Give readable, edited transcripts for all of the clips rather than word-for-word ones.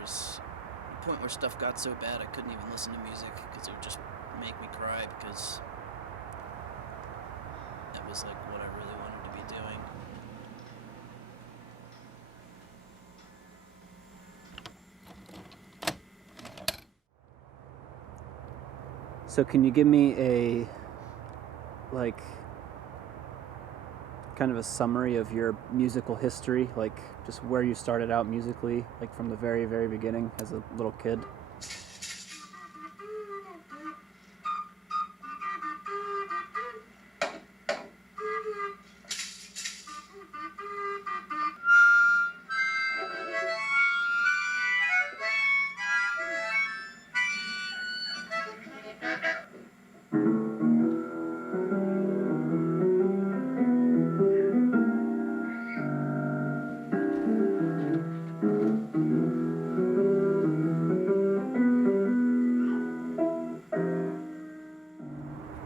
was a point where stuff got so bad I couldn't even listen to music because it would just make me cry because that was like what I really wanted to be doing. So can you give me a, kind of a summary of your musical history, like just where you started out musically, like from the very, very beginning as a little kid?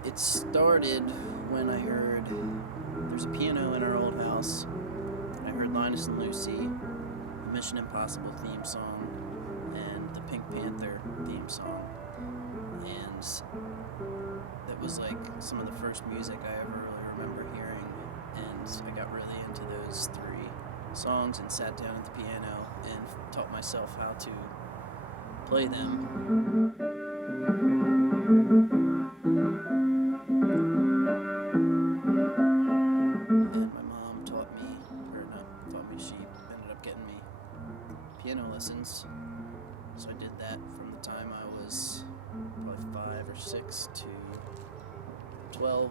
It started when I heard there's a piano in our old house. I heard Linus and Lucy, the Mission Impossible theme song, and the Pink Panther theme song. And that was like some of the first music I ever really remember hearing. And I got really into those three songs and sat down at the piano and taught myself how to play them. Piano lessons, so I did that from the time I was probably 5 or 6 to 12,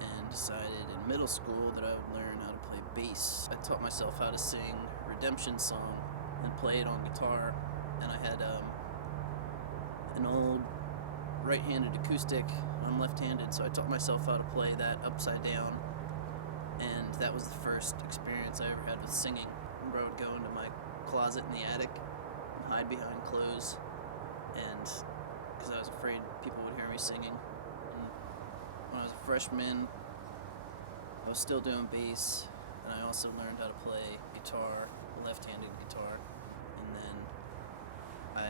and decided in middle school that I would learn how to play bass. I taught myself how to sing Redemption Song and play it on guitar, and I had an old right-handed acoustic. I'm left-handed, so I taught myself how to play that upside down, and that was the first experience I ever had with singing. I remember I would go into my closet in the attic and hide behind clothes, and because I was afraid people would hear me singing. And when I was a freshman, I was still doing bass, and I also learned how to play guitar, left-handed guitar, and then I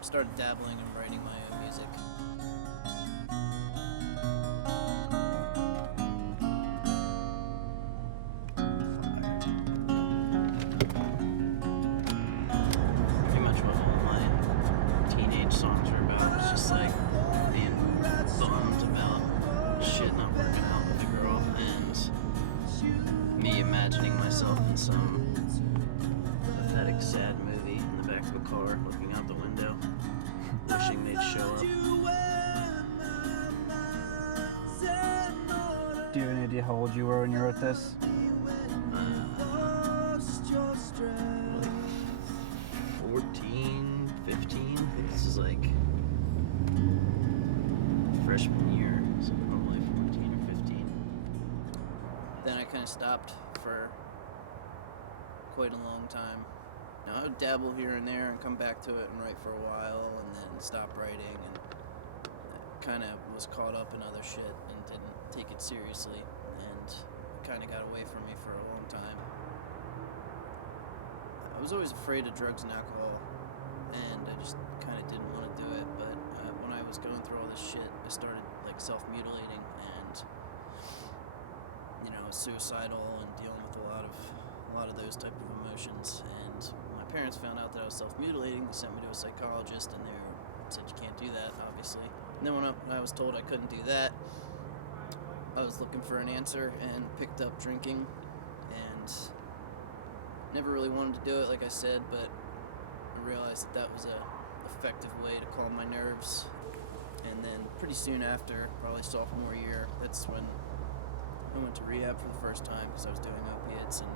started dabbling and writing my own music. Songs were about. It's just like being bummed about shit not working out with a girl, and me imagining myself in some pathetic, sad movie in the back of a car, looking out the window, wishing they'd show up. Do you have any idea how old you were when you wrote this? Like 14, 15. I think this is like freshman year, so probably 14 or 15. Then I kind of stopped for quite a long time. Now I would dabble here and there and come back to it and write for a while and then stop writing, and kind of was caught up in other shit and didn't take it seriously, and it kind of got away from me for a long time. I was always afraid of drugs and alcohol, and I just kind of didn't want to do it, but when I was going through all this shit, I started like self-mutilating and, suicidal and dealing with a lot of those type of emotions. And when my parents found out that I was self-mutilating, they sent me to a psychologist, and they said you can't do that, obviously. And then when I was told I couldn't do that, I was looking for an answer and picked up drinking, and never really wanted to do it, like I said, but I realized that was a effective way to calm my nerves. And then pretty soon after, probably sophomore year, that's when I went to rehab for the first time because I was doing opiates and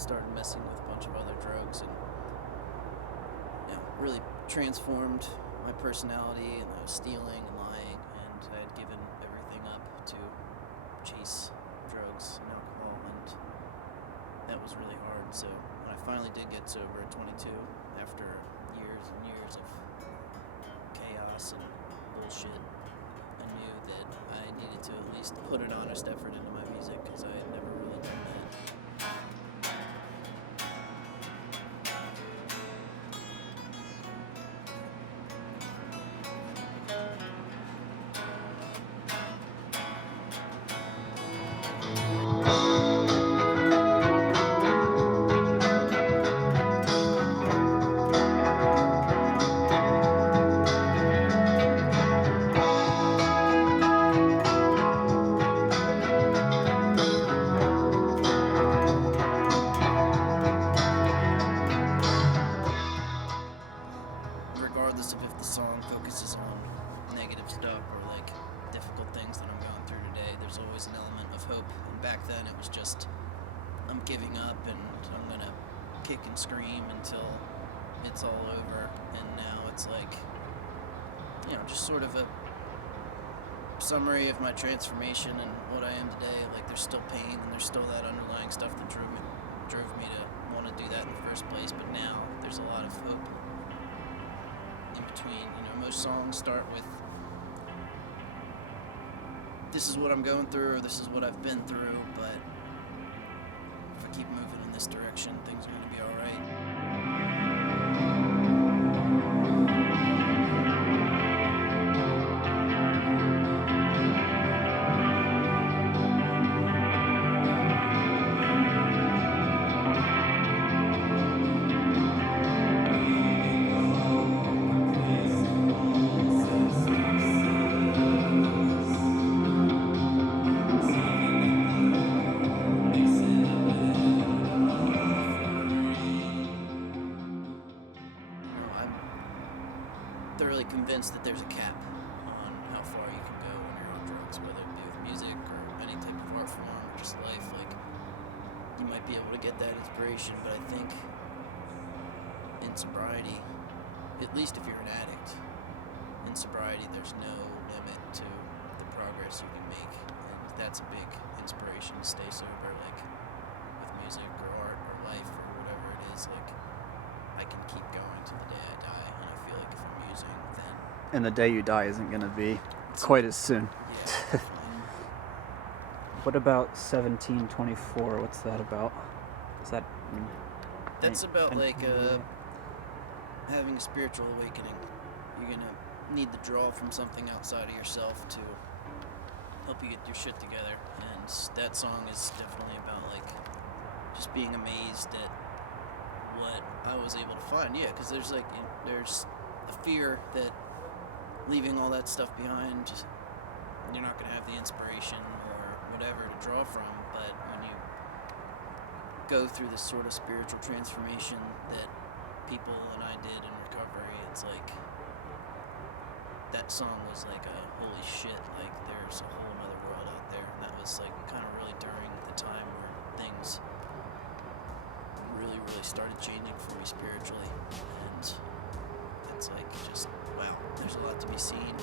started messing with a bunch of other drugs, and really transformed my personality, and I was stealing and lying, and I had given everything up to chase drugs and alcohol, and that was really hard. So when I finally did get sober at 22, after years and years of chaos and bullshit, I knew that I needed to at least put an honest effort into my music, because I had never really done that. just, I'm giving up and I'm gonna kick and scream until it's all over. And now it's like, you know, just sort of a summary of my transformation and what I am today. Like, there's still pain and there's still that underlying stuff that drove me to want to do that in the first place, but now there's a lot of hope in between. You know, most songs start with, this is what I'm going through, or this is what I've been through, but if I keep moving in this direction, things are going to be alright. Thoroughly convinced that there's a cap on how far you can go when you're on drugs, whether it be with music or any type of art form or just life. Like, you might be able to get that inspiration, but I think in sobriety, at least if you're an addict, in sobriety there's no limit to the progress you can make, and that's a big inspiration to stay sober. Like, with music or art or life or whatever it is, like, I can keep going to the day I die, and I feel like if I'm using, then... And the day you die isn't going to be quite as soon. Yeah. What about 1724? What's that about? Is that... That's about, like, having a spiritual awakening. You're going to need the draw from something outside of yourself to help you get your shit together. And that song is definitely about, like, just being amazed at what I was able to find. Yeah, because there's like, there's a fear that leaving all that stuff behind, you're not going to have the inspiration or whatever to draw from. But when you go through this sort of spiritual transformation that people and I did in recovery, it's like, that song was like a holy shit, like there's a whole other world out there. And that was like kind of really during the time where things really started changing for me spiritually, and it's like, just, wow, there's a lot to be seen,